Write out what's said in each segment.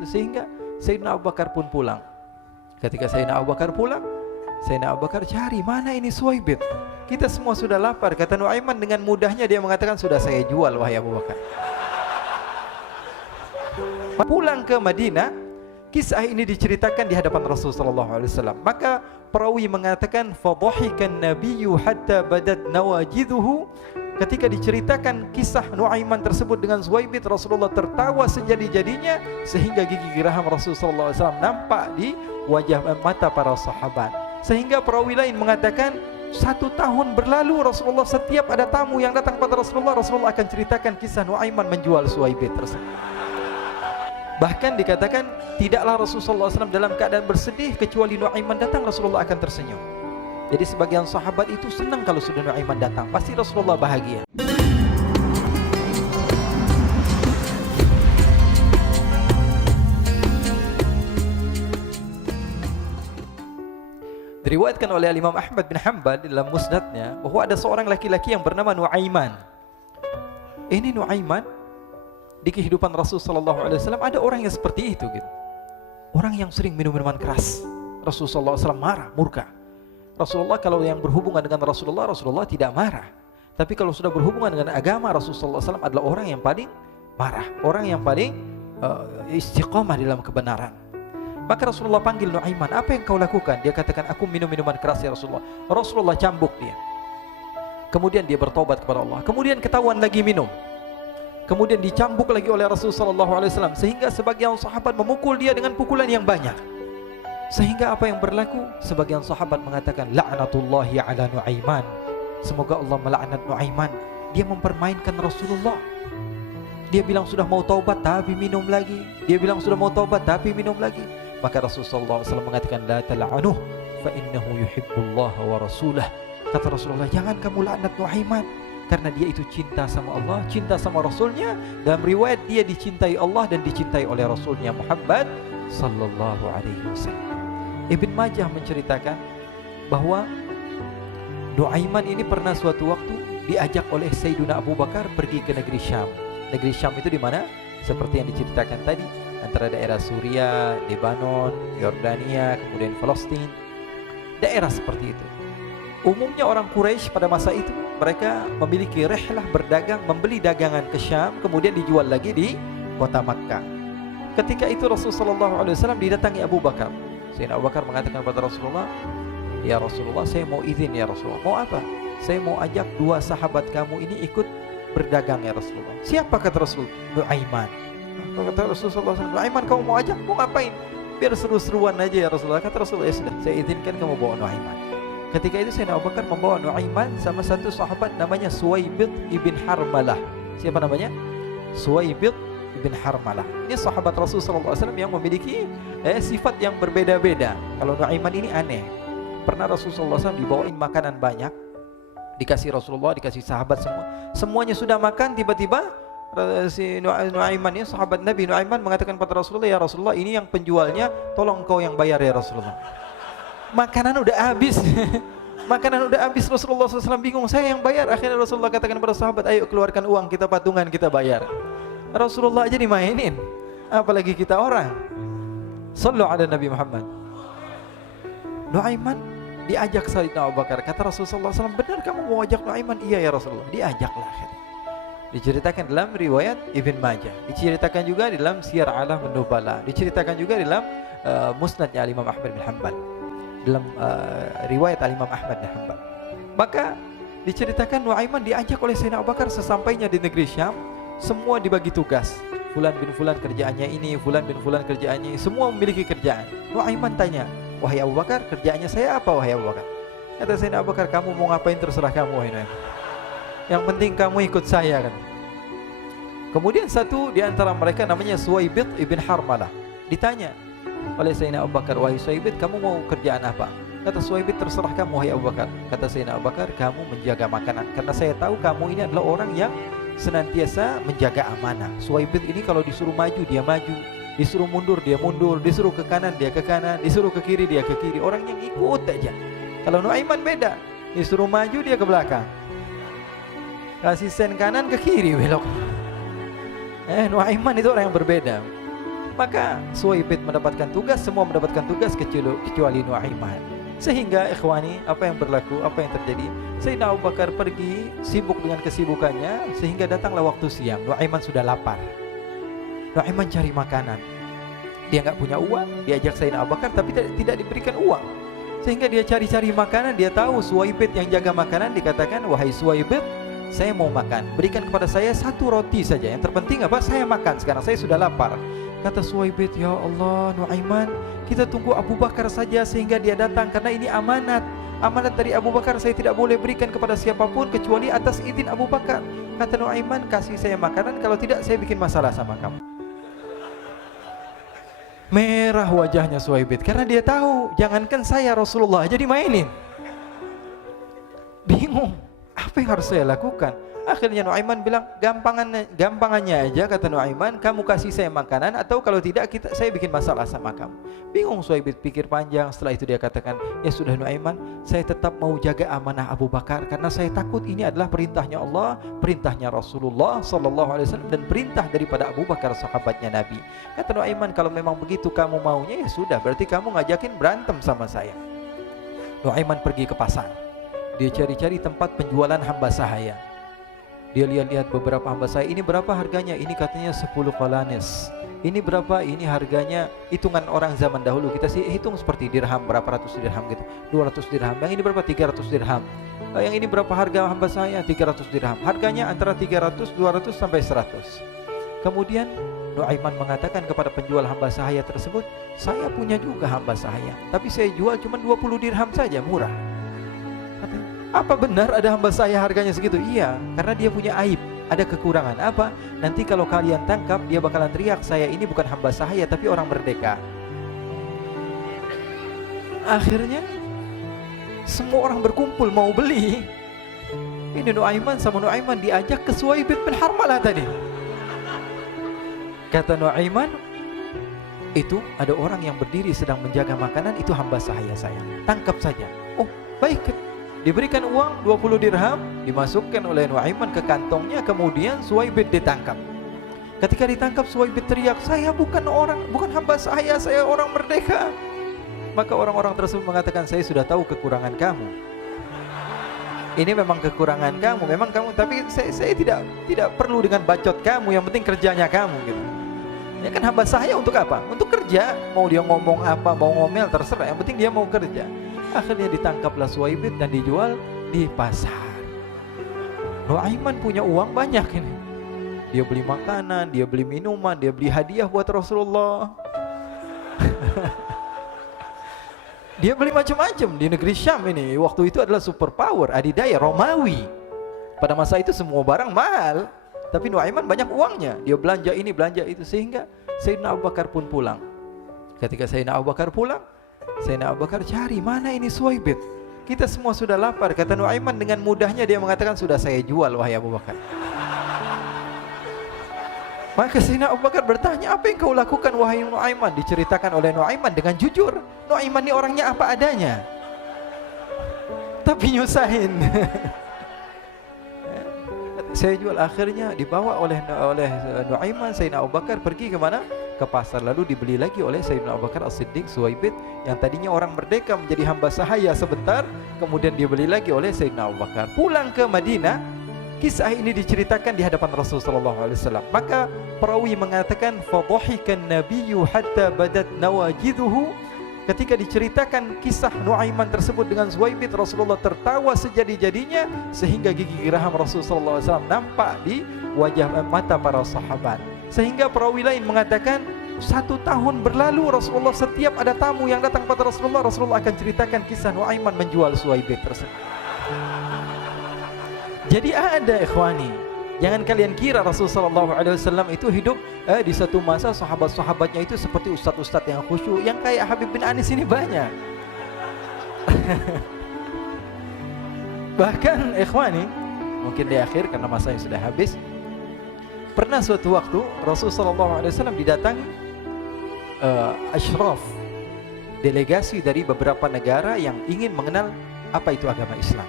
itu. Sehingga Sayyidina Abu Bakar pun pulang. Ketika Sayyidina Abu Bakar pulang, Sayyidina Abu Bakar cari, mana ini Suwaibit? Kita semua sudah lapar. Kata Nuaiman dengan mudahnya dia mengatakan, sudah saya jual wahai Abu Bakar. Pulang ke Madinah, kisah ini diceritakan di hadapan Rasulullah SAW. Maka perawi mengatakan, fadhahikan nabiyyu hatta badat nawajiduhu. Ketika diceritakan kisah Nuaiman tersebut dengan Suwaibit, Rasulullah tertawa sejadi-jadinya sehingga gigi geraham Rasulullah SAW nampak di wajah mata para sahabat. Sehingga perawi lain mengatakan, 1 tahun berlalu Rasulullah setiap ada tamu yang datang pada Rasulullah, Rasulullah akan ceritakan kisah Nuaiman menjual Suwaibit tersebut. Bahkan dikatakan tidaklah Rasulullah SAW dalam keadaan bersedih kecuali Nuaiman datang, Rasulullah akan tersenyum. Jadi sebagian sahabat itu senang kalau sudah Nuaiman datang, pasti Rasulullah bahagia. Diriwayatkan oleh Imam Ahmad bin Hanbal dalam musnadnya bahwa ada seorang laki-laki yang bernama Nuaiman. Ini Nuaiman, di kehidupan Rasulullah SAW ada orang yang seperti itu gitu. Orang yang sering minum minuman keras. Rasulullah SAW marah, murka. Rasulullah kalau yang berhubungan dengan Rasulullah tidak marah. Tapi kalau sudah berhubungan dengan agama, Rasulullah SAW adalah orang yang paling marah, orang yang paling istiqamah dalam kebenaran. Maka Rasulullah panggil Nuaiman, apa yang kau lakukan? Dia katakan, aku minum minuman keras ya Rasulullah. Rasulullah cambuk dia. Kemudian dia bertobat kepada Allah. Kemudian ketahuan lagi minum. Kemudian dicambuk lagi oleh Rasulullah SAW, sehingga sebagian sahabat memukul dia dengan pukulan yang banyak. Sehingga apa yang berlaku? Sebagian sahabat mengatakan, la'natullahi ala Nuaiman. Semoga Allah melaknat Nuaiman. Dia mempermainkan Rasulullah. Dia bilang sudah mau taubat tapi minum lagi. Dia bilang sudah mau taubat tapi minum lagi. Maka Rasulullah SAW mengatakan, la tal'anuh fa innahu yuhibbullah wa rasulah. Kata Rasulullah, jangan kamu laknat Nuaiman, karena dia itu cinta sama Allah, cinta sama Rasulnya. Dalam riwayat dia dicintai Allah dan dicintai oleh Rasulnya Muhammad sallallahu alaihi wasallam. Ibn Majah menceritakan bahwa Nuaiman ini pernah suatu waktu diajak oleh Sayyidina Abu Bakar pergi ke negeri Syam. Negeri Syam itu di mana? Seperti yang diceritakan tadi, antara daerah Suria, Lebanon, Yordania, kemudian Palestina. Daerah seperti itu. Umumnya orang Quraisy pada masa itu mereka memiliki rihlah berdagang, membeli dagangan ke Syam, kemudian dijual lagi di kota Makkah. Ketika itu Rasulullah SAW didatangi Abu Bakar. Sayyidina Abu Bakar mengatakan kepada Rasulullah, ya Rasulullah, saya mau izin ya Rasulullah. Mau apa? Saya mau ajak 2 sahabat kamu ini ikut berdagang ya Rasulullah. Siapa kata Rasul? Nuaiman. Kata Rasulullah SAW, Nuaiman kamu mau ajak? Mau ngapain? Biar seru-seruan aja ya Rasulullah. Kata Rasulullah, ya sudah, saya izinkan kamu bawa Nuaiman. Ketika itu Sayyidina Abu Bakar membawa Nuaiman sama satu sahabat namanya Suwaibit ibn Harmalah. Siapa namanya? Suwaibit ibn Harmalah. Ini sahabat Rasulullah SAW yang memiliki sifat yang berbeda-beda. Kalau Nuaiman ini aneh. Pernah Rasulullah SAW dibawain makanan banyak, dikasih Rasulullah, dikasih sahabat semua. Semuanya sudah makan, tiba-tiba si Nuaiman ini, sahabat Nabi Nuaiman mengatakan kepada Rasulullah, ya Rasulullah, ini yang penjualnya, tolong engkau yang bayar ya Rasulullah. Makanan udah habis. Makanan udah habis, Rasulullah SAW bingung, saya yang bayar. Akhirnya Rasulullah katakan kepada sahabat, ayo keluarkan uang, kita patungan, kita bayar. Rasulullah aja dimainin, apalagi kita orang. Sallu ala Nabi Muhammad. Nuaiman diajak Sayyidina Abu Bakar. Kata Rasulullah SAW, benar kamu mau ajak Nuaiman? Iya ya Rasulullah. Diajaklah akhirnya. Diceritakan dalam riwayat Ibn Majah, diceritakan juga dalam Siyar A'lam An-Nubala, diceritakan juga dalam musnadnya Imam Ahmad bin Hanbal, dalam riwayat Imam Ahmad bin Hanbal. Maka diceritakan Nuaiman diajak oleh Sayyidina Abu Bakar. Sesampainya di negeri Syam, semua dibagi tugas. Fulan bin Fulan kerjaannya ini, Fulan bin Fulan kerjaannya ini, semua memiliki kerjaan. Nuaiman tanya, wahai Abu Bakar, kerjaannya saya apa wahai Abu Bakar? Kata Sayyidina Abu Bakar, kamu mau ngapain terserah kamu wahai Nuaiman. Yang penting kamu ikut saya kan. Kemudian satu di antara mereka namanya Suwaibit ibn Harmalah ditanya oleh Sayyidina Abu Bakar, wahai Suwaibit, kamu mau kerjaan apa? Kata Suwaibit, terserah kamu wahai Abu Bakar. Kata Sayyidina Abu Bakar, kamu menjaga makanan, karena saya tahu kamu ini adalah orang yang senantiasa menjaga amanah. Suwaibit ini kalau disuruh maju dia maju, disuruh mundur dia mundur, disuruh ke kanan dia ke kanan, disuruh ke kiri dia ke kiri. Orang yang ikut aja. Kalau Nuaiman beda, disuruh maju dia ke belakang, kasih sen kanan ke kiri belok. Nuaiman itu orang yang berbeda. Maka Suwaibid mendapatkan tugas, semua mendapatkan tugas kecuali Nuaiman. Sehingga ikhwani, apa yang berlaku, apa yang terjadi? Sayyidina Abu Bakar pergi sibuk dengan kesibukannya, sehingga datanglah waktu siang. Nuaiman sudah lapar. Nuaiman cari makanan. Dia nggak punya uang, diajak Sayyidina Abu Bakar tapi tidak diberikan uang. Sehingga dia cari-cari makanan, dia tahu Suwaibid yang jaga makanan, dikatakan, "Wahai Suwaibid, saya mau makan, berikan kepada saya 1 roti saja. Yang terpenting apa? Saya makan sekarang, saya sudah lapar." Kata Suwaibid, "Ya Allah, Nuaiman, kita tunggu Abu Bakar saja sehingga dia datang, karena ini amanat. Amanat dari Abu Bakar, saya tidak boleh berikan kepada siapapun kecuali atas izin Abu Bakar." Kata Nuaiman, "Kasih saya makanan, kalau tidak saya bikin masalah sama kamu." Merah wajahnya Suwaibid karena dia tahu, jangankan saya, Rasulullah jadi mainin. Bingung, apa yang harus saya lakukan? Akhirnya Nuaiman bilang, gampangannya aja, kata Nuaiman, kamu kasih saya makanan, atau kalau tidak saya bikin masalah sama kamu. Bingung Suwaibid, pikir panjang. Setelah itu dia katakan, ya sudah Nuaiman, saya tetap mau jaga amanah Abu Bakar, karena saya takut ini adalah perintahnya Allah, perintahnya Rasulullah SAW, dan perintah daripada Abu Bakar, sahabatnya Nabi. Kata Nuaiman, kalau memang begitu kamu maunya, ya sudah, berarti kamu ngajakin berantem sama saya. Nuaiman pergi ke pasar. Dia cari-cari tempat penjualan hamba sahaya. Dia lihat-lihat beberapa hamba sahaya. Ini berapa harganya? Ini katanya 10 qalanis. Ini berapa? Ini harganya, hitungan orang zaman dahulu, kita sih hitung seperti dirham, berapa ratus dirham gitu, 200 dirham. Yang ini berapa? 300 dirham. Yang ini berapa harga hamba sahaya? 300 dirham. Harganya antara 300, 200 sampai 100. Kemudian Nuaiman mengatakan kepada penjual hamba sahaya tersebut, saya punya juga hamba sahaya, tapi saya jual cuma 20 dirham saja, murah. Katanya, apa benar ada hamba saya harganya segitu? Iya, karena dia punya aib, ada kekurangan. Apa? Nanti kalau kalian tangkap, dia bakalan teriak, saya ini bukan hamba sahaya tapi orang merdeka. Akhirnya semua orang berkumpul mau beli. Ini Nuaiman sama Nuaiman diajak ke Suwaibid bin Harmalah tadi. Kata Nuaiman, itu ada orang yang berdiri sedang menjaga makanan, itu hamba sahaya saya, tangkap saja. Oh baik. Diberikan uang 20 dirham, dimasukkan oleh Nuaiman ke kantongnya, kemudian Suwaibid ditangkap. Ketika ditangkap, Suwaibid teriak, saya bukan hamba saya orang merdeka. Maka orang-orang tersebut mengatakan, saya sudah tahu kekurangan kamu. Ini memang kekurangan kamu, memang kamu, tapi saya tidak perlu dengan bacot kamu, yang penting kerjanya kamu gitu. Ya kan hamba saya untuk apa? Untuk kerja, mau dia ngomong apa, mau ngomel terserah, yang penting dia mau kerja. Akhirnya ditangkaplah Suwaibid dan dijual di pasar. Nuaiman punya uang banyak ini. Dia beli makanan, dia beli minuman, dia beli hadiah buat Rasulullah. Dia beli macam-macam di negeri Syam ini. Waktu itu adalah superpower, adidaya, Romawi. Pada masa itu semua barang mahal. Tapi Nuaiman banyak uangnya. Dia belanja ini, belanja itu. Sehingga Sayyidina Abu Bakar pun pulang. Ketika Sayyidina Abu Bakar pulang, Sayyidina Abu Bakar cari, mana ini Suwaibid? Kita semua sudah lapar. Kata Nuaiman dengan mudahnya dia mengatakan, sudah saya jual wahai Abu Bakar. Maka Sayyidina Abu Bakar bertanya, apa yang kau lakukan wahai Nuaiman? Diceritakan oleh Nuaiman dengan jujur. Nuaiman ini orangnya apa adanya, tapi nyusahin. Saya jual. Akhirnya dibawa oleh Nuaiman, Sayyidina Abu Bakar pergi ke mana? Ke pasar, lalu dibeli lagi oleh Sayyidina Abu Bakar As-Siddiq. Suwaibid yang tadinya orang merdeka menjadi hamba sahaya sebentar, kemudian dibeli lagi oleh Sayyidina Abu Bakar. Pulang ke Madinah, kisah ini diceritakan di hadapan Rasulullah SAW. Maka perawi mengatakan, fadhahikan nabiyyu hatta badat nawajiduhu. Ketika diceritakan kisah Nuaiman tersebut dengan Suwaibid, Rasulullah tertawa sejadi-jadinya sehingga gigi geraham Rasulullah SAW nampak di wajah mata para sahabat. Sehingga perawi lain mengatakan, 1 tahun berlalu Rasulullah, setiap ada tamu yang datang pada Rasulullah, Rasulullah akan ceritakan kisah Nuaiman menjual Suwaibid tersebut. Jadi ada ikhwani, jangan kalian kira Rasulullah SAW itu hidup di satu masa sahabat-sahabatnya itu seperti ustadz-ustadz yang khusyuk, yang kayak Habib bin Anis ini banyak. Bahkan ikhwani, mungkin di akhir karena masanya sudah habis, pernah suatu waktu Rasulullah SAW didatangi asyraf, delegasi dari beberapa negara yang ingin mengenal apa itu agama Islam.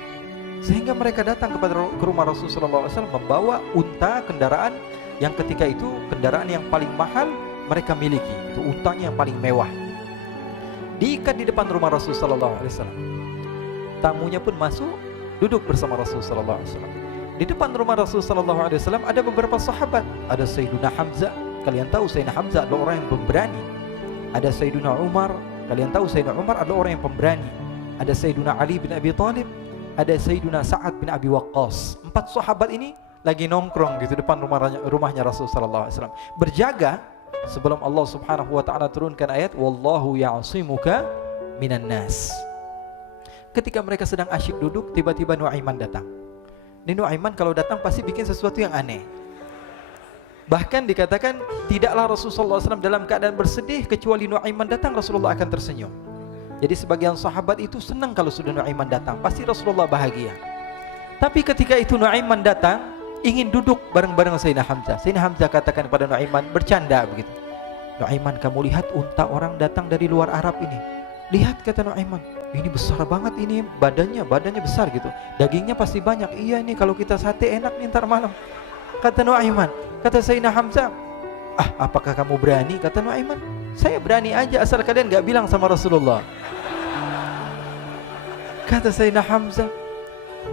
Sehingga mereka datang ke rumah Rasulullah SAW membawa unta, kendaraan yang ketika itu kendaraan yang paling mahal mereka miliki. Itu untanya yang paling mewah. Diikat di depan rumah Rasul sallallahu alaihi wasallam. Tamunya pun masuk, duduk bersama Rasul sallallahu alaihi wasallam. Di depan rumah Rasul sallallahu alaihi wasallam ada beberapa sahabat. Ada Sayyiduna Hamzah. Kalian tahu Sayyidina Hamzah adalah orang yang pemberani. Ada Sayyiduna Umar. Kalian tahu Sayyidina Umar adalah orang yang pemberani. Ada Sayyiduna Ali bin Abi Thalib. Ada Sayyiduna Sa'ad bin Abi Waqqas. 4 sahabat ini lagi nongkrong gitu depan rumahnya Rasul sallallahu alaihi wasallam. Berjaga sebelum Allah Subhanahu wa taala turunkan ayat wallahu ya'simuka minan nas. Ketika mereka sedang asyik duduk, tiba-tiba Nuaiman datang. Ini Nuaiman kalau datang pasti bikin sesuatu yang aneh. Bahkan dikatakan tidaklah Rasulullah SAW dalam keadaan bersedih kecuali Nuaiman datang Rasulullah akan tersenyum. Jadi sebagian sahabat itu senang kalau sudah Nuaiman datang, pasti Rasulullah bahagia. Tapi ketika itu Nuaiman datang, ingin duduk bareng-bareng Sayyidina Hamzah. Sayyidina Hamzah katakan kepada Nuaiman, bercanda begitu. Nuaiman, kamu lihat unta orang datang dari luar Arab ini. Lihat, kata Nuaiman, ini besar banget ini, badannya besar gitu. Dagingnya pasti banyak. Iya, ini kalau kita sate enak nih ntar malam. Kata Nuaiman. Kata Sayyidina Hamzah, apakah kamu berani? Kata Nuaiman, saya berani aja asal kalian gak bilang sama Rasulullah. Kata Sayyidina Hamzah,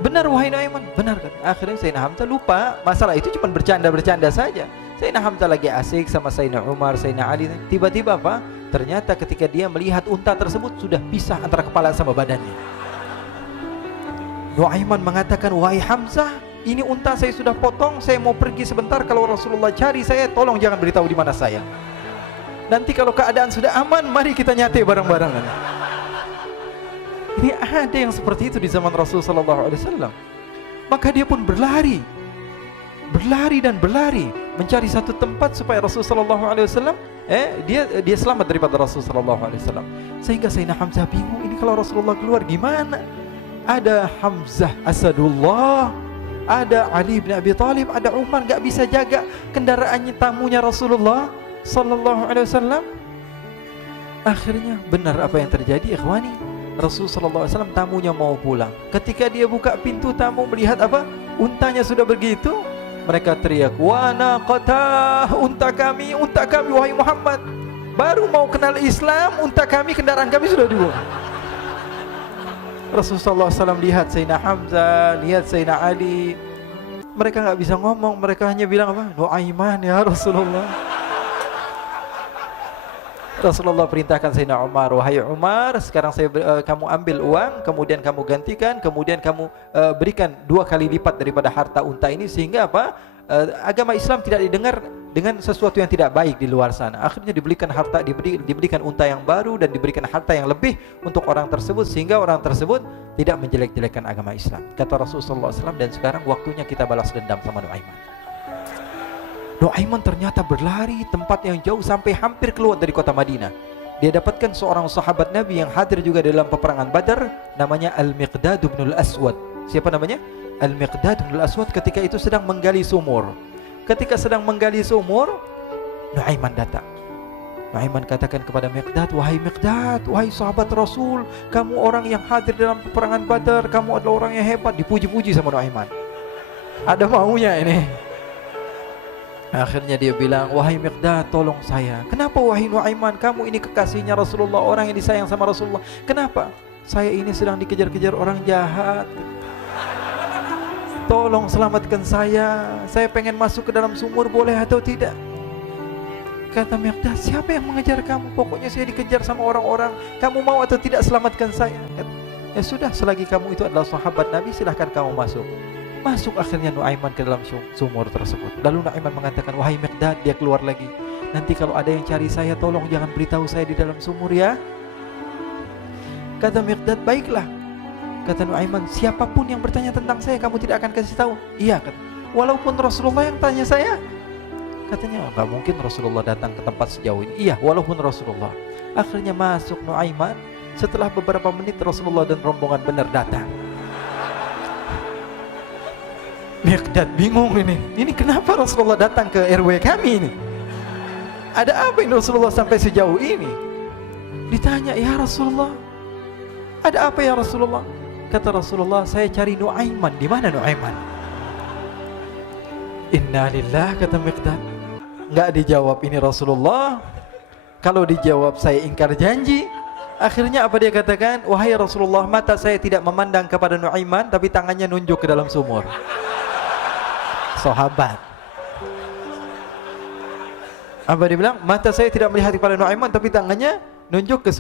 benar wahai Nuaiman, benar kan? Akhirnya Sayyidina Hamzah lupa masalah itu, cuma bercanda-bercanda saja. Sayyidina Hamzah lagi asik sama Sayyidina Umar, Sayyidina Ali. Tiba-tiba apa? Ternyata ketika dia melihat unta tersebut sudah pisah antara kepala sama badannya. Nuaiman mengatakan, wahai Hamzah, ini unta saya sudah potong, saya mau pergi sebentar. Kalau Rasulullah cari saya, tolong jangan beritahu di mana saya. Nanti kalau keadaan sudah aman, mari kita nyate bareng-bareng. Ini ada yang seperti itu di zaman Rasul sallallahu alaihi wasallam. Maka dia pun berlari dan berlari mencari satu tempat supaya Rasul sallallahu alaihi wasallam dia selamat daripada Rasul sallallahu alaihi wasallam. Sehingga Sayyidina Hamzah bingung, ini kalau Rasulullah keluar gimana? Ada Hamzah Asadullah, ada Ali bin Abi Thalib, ada Umar, gak bisa jaga kendaraannya tamunya Rasulullah sallallahu alaihi wasallam. Akhirnya benar apa yang terjadi, ikhwani. Rasul sallallahu alaihi wasallam tamunya mau pulang. Ketika dia buka pintu tamu melihat apa? Untanya sudah begitu. Mereka teriak, "Wa naqatah, unta kami wahai Muhammad. Baru mau kenal Islam, unta kami, kendaraan kami sudah dibuang." Rasulullah SAW lihat Sayyidina Hamzah, lihat Sayyidina Ali. Mereka nggak bisa ngomong, mereka hanya bilang apa? Nuaiman ya Rasulullah. Rasulullah perintahkan Sayyidina Umar, wahai Umar, sekarang kamu ambil uang, kemudian kamu gantikan, kemudian kamu berikan 2 kali lipat daripada harta unta ini, sehingga apa? Agama Islam tidak didengar dengan sesuatu yang tidak baik di luar sana. Akhirnya diberikan harta, diberikan unta yang baru dan diberikan harta yang lebih untuk orang tersebut, sehingga orang tersebut tidak menjelek-jelekan agama Islam. Kata Rasulullah SAW, dan sekarang waktunya kita balas dendam sama Nuaiman. Nuaiman ternyata berlari tempat yang jauh sampai hampir keluar dari kota Madinah. Dia dapatkan seorang sahabat Nabi yang hadir juga dalam peperangan Badar, namanya Al-Miqdad bin Al-Aswad. Siapa namanya? Al-Miqdad bin Al-Aswad ketika itu sedang menggali sumur. Ketika sedang menggali sumur, Nuaiman datang. Nuaiman katakan kepada Miqdad, wahai Miqdad, wahai sahabat Rasul, kamu orang yang hadir dalam peperangan Badar, kamu adalah orang yang hebat. Dipuji-puji sama Nuaiman. Ada maunya ini. Akhirnya dia bilang, wahai Miqdad, tolong saya. Kenapa wahai Nuaiman, kamu ini kekasihnya Rasulullah, orang yang disayang sama Rasulullah. Kenapa? Saya ini sedang dikejar-kejar orang jahat. Tolong selamatkan saya. Saya pengen masuk ke dalam sumur, boleh atau tidak? Kata Miqdad, siapa yang mengejar kamu? Pokoknya saya dikejar sama orang-orang. Kamu mau atau tidak selamatkan saya? Ya sudah, selagi kamu itu adalah sahabat Nabi, silahkan kamu masuk. Masuk akhirnya Nuaiman ke dalam sumur tersebut. Lalu Nuaiman mengatakan, wahai Miqdad, dia keluar lagi. Nanti kalau ada yang cari saya, tolong jangan beritahu saya di dalam sumur ya. Kata Miqdad, baiklah. Kata Nuaiman, siapapun yang bertanya tentang saya, kamu tidak akan kasih tahu. Iya, kata. Walaupun Rasulullah yang tanya saya. Katanya, enggak mungkin Rasulullah datang ke tempat sejauh ini. Iya, walaupun Rasulullah. Akhirnya masuk Nuaiman. Setelah beberapa menit Rasulullah dan rombongan benar datang. Miqdad bingung ini. Ini kenapa Rasulullah datang ke RW kami ini? Ada apa ini Rasulullah sampai sejauh ini? Ditanya, ya Rasulullah, ada apa ya Rasulullah? Kata Rasulullah, saya cari Nuaiman. Di mana Nuaiman? Inna lillah, kata Miqdad. Nggak dijawab ini Rasulullah. Kalau dijawab saya ingkar janji. Akhirnya apa dia katakan? Wahai Rasulullah, mata saya tidak memandang kepada Nuaiman, tapi tangannya nunjuk ke dalam sumur. Sahabat. Apa dia bilang? Mata saya tidak melihat kepada Nuaiman, tapi tangannya nunjuk ke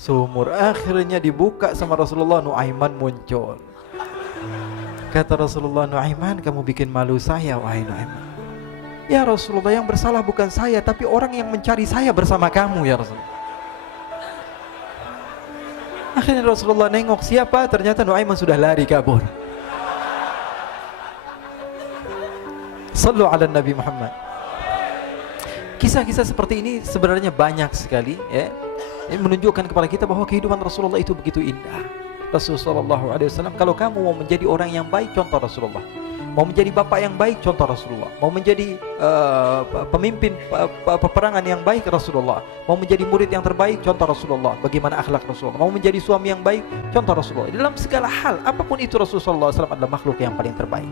sumur. Akhirnya dibuka sama Rasulullah, Nuaiman muncul. Kata Rasulullah, Nuaiman, kamu bikin malu saya, wahai Nuaiman. Ya Rasulullah, yang bersalah bukan saya, tapi orang yang mencari saya bersama kamu ya Rasulullah. Akhirnya Rasulullah nengok siapa, ternyata Nuaiman sudah lari kabur. Sallu ala Nabi Muhammad. Kisah-kisah seperti ini sebenarnya banyak sekali ya. Ini menunjukkan kepada kita bahwa kehidupan Rasulullah itu begitu indah. Rasulullah SAW, kalau kamu mau menjadi orang yang baik, contoh Rasulullah. Mau menjadi bapak yang baik, contoh Rasulullah. Mau menjadi pemimpin peperangan yang baik, Rasulullah. Mau menjadi murid yang terbaik, contoh Rasulullah. Bagaimana akhlak Rasulullah. Mau menjadi suami yang baik, contoh Rasulullah. Dalam segala hal, apapun itu Rasulullah SAW adalah makhluk yang paling terbaik.